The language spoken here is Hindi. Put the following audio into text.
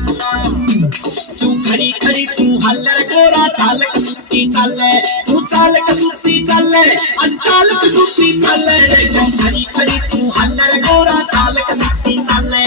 तू खड़ी खड़ी तू हल्लर गोरा चालक सुस्ती चालले तू चालक सुस्ती चालले आज चालक सुस्ती चालले रे खड़ी खड़ी तू हल्लर गोरा चालक सुस्ती चालले